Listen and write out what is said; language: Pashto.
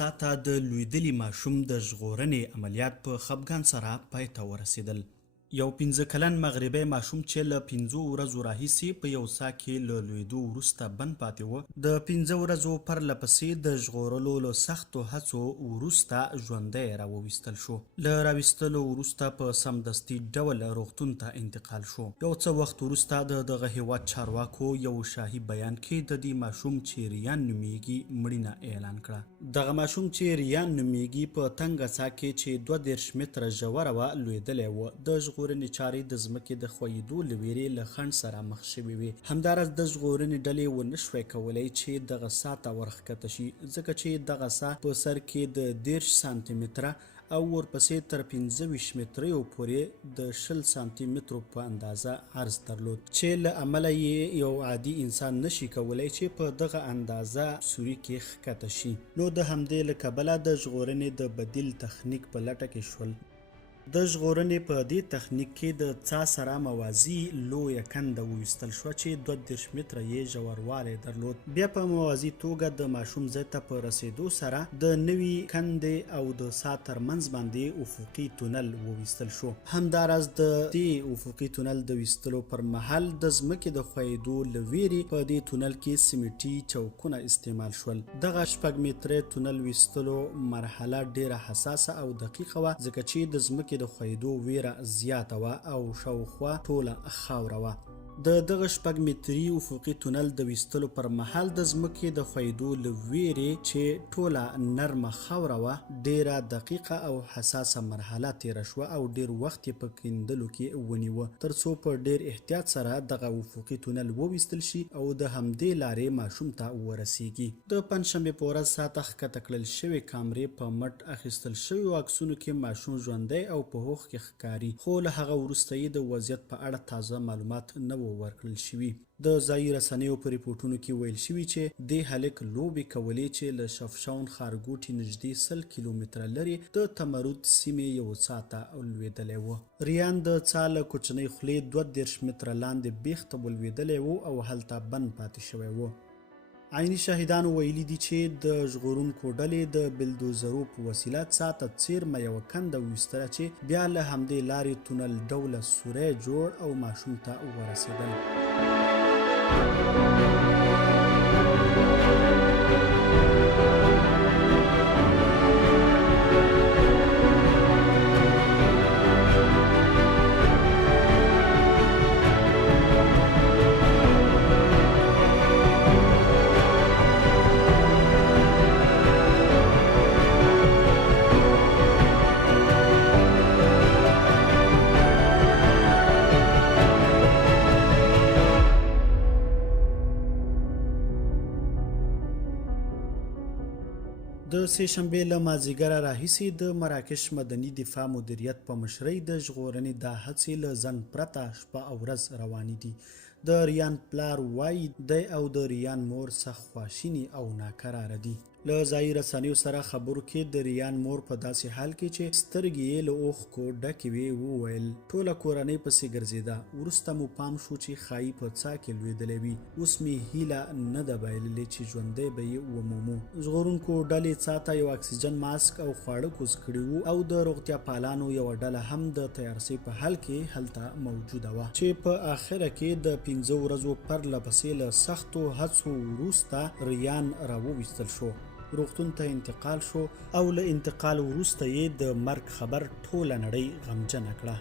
ساعته د لویدلي ماشوم د ژغورنې عملیات په خفګان سره پای ته ورسېدل. یو 15 کلن مغربي ماشوم چې له 5 ورځو راهیسې په یو سا کې له لویدو وروسته بند پاتې و، د 15 ورځو پرله پسې د ژغورلو له سختو هڅو وروسته ژوندی راوویستل شو. له راویستلو وروسته په سمدستي ډول روغتون ته انتقال شو. یو څه وخت وروسته د دغه هیواد چارواکو یو شاهي بیان کې د دې ماشوم چې ریان نومیږي مړینه اعلان کړه. دغه ماشوم چې ریان نومیږي په تنګه سا کې چې 32 متره ژوره وه لویدلی و. د ژغورنې چارې د ځمکې د ښویېدو له ویرې له خنډ سره مخ شوې وې. همداراز د ژغورنې ډلې ونه شوی کولی چې دغه سا ته ورښکته شي، ځکه چې دغه سا په سر کې د 30 سانتي متره او ورپسې تر 25 متریو پورې د 20 سانتي مترو په اندازه عرض درلود، چې له امله یې یو عادي انسان نشي کولی چې په دغه اندازه سوري کې ښکته شي. نو د همدې له کبله د ژغورنې د بدیل تخنیک په لټه کې شول. د ژغورنې په دې تخنیک کې د څا سره موازي لویه کنده وویستل شوه چې 32 متره یې ژوروالی درلود. بیا په موازي توګه د ماشوم ځای ته په رسېدو سره د نوي کندې او د سا ترمنځ باندې افقي تونل وویستل شو. همداراز د دې افقي تونل د ویستلو پر مهال د ځمکې د ښویېدو له ویرې په دې تونل کې سیمټي چوکونه استعمال شول. دغه 6 متره تونل ویستلو مرحله ډیره حساسه او دقیقه وه، ځکه چې د ځمکې د ښویېدو ویره زیاته وه او شاوخوا ټوله خاوره وه. د دغه 6 متري افقي تونل د ویستلو پر مهال د ځمکې د ښویېدو له ویرې چې ټوله نرمه خاوره وه ډیره دقیقه او حساسه مرحله تیره شوه او ډیر وخت یې په کیندلو کې ونیوه تر څو په ډیر احتیاط سره دغه افقي تونل وویستل شي او د همدې لارې ماشوم ته ورسیږي. د پنجشنبې په ورځ سا ته ښکته کړل شوې کامرې په مټ اخیستل شویو عکسونو کې ماشوم ژوندی او په هوښ کې ښکاري، خو له هغه وروسته یې د وضعیت په اړه تازه معلومات نه وو ورکړل شوي. د ځایي رسنیو په ریپورټونو کې ویل شوي چې دې هلک لوبې کولې چې له شفشاون ښارګوټي نږدې 100 کیلومتره لرې د تمرد سیمې یو څا ته لوېدلی و. ریان د څا له کوچنۍ خولې 32 متره لاندې بیخته ولوېدلی و او هلته بند پاتې شوی و. عیني شاهدانو ویلي دي چې د ژغورونکو ډلې د بلدوزرو په وسیله څا ته څیرمه یوه کنده ویستله چې بیا له همدې لارې تونل ډوله سوری جوړ او ماشوم ته ورسېدل. د سې شنبې له مازدیګره راهیسې د مراکش مدني دفاع مدیریت په مشرۍ د ژغورنې دا هڅې له ځنډ پرته شپه او ورځ روانې دي. د ریان پلار وایي دی او د ریان مور سخت خواشیني او ناکراره دي. له ځایي رسنیو سره خبرو کې د ریان مور په داسې حال کې چې سترګې یې له اوښکو ډکې وې وویل ټوله کورنۍ پسې ګرځېده. وروسته مو پام شو چې ښایي په څا کې لوېدلی وي. اوس مې هیله نه ده بایللې چې ژوندی به یې ومومو. ژغورونکو ډلې څا ته یو اکسیجن ماسک او خواړه کوز کړي وو او د روغتیا پالانو یوه ډله هم د تیارسۍ په حال کې هلته موجوده وه، چې په آخره کې د 15 ورځو پرله پسې له سختو هڅو وروسته ریان راوویستل شو. روغتون ته انتقال شو او له انتقال وروسته یې د مرګ خبر ټوله نړۍ غمجنه کړه.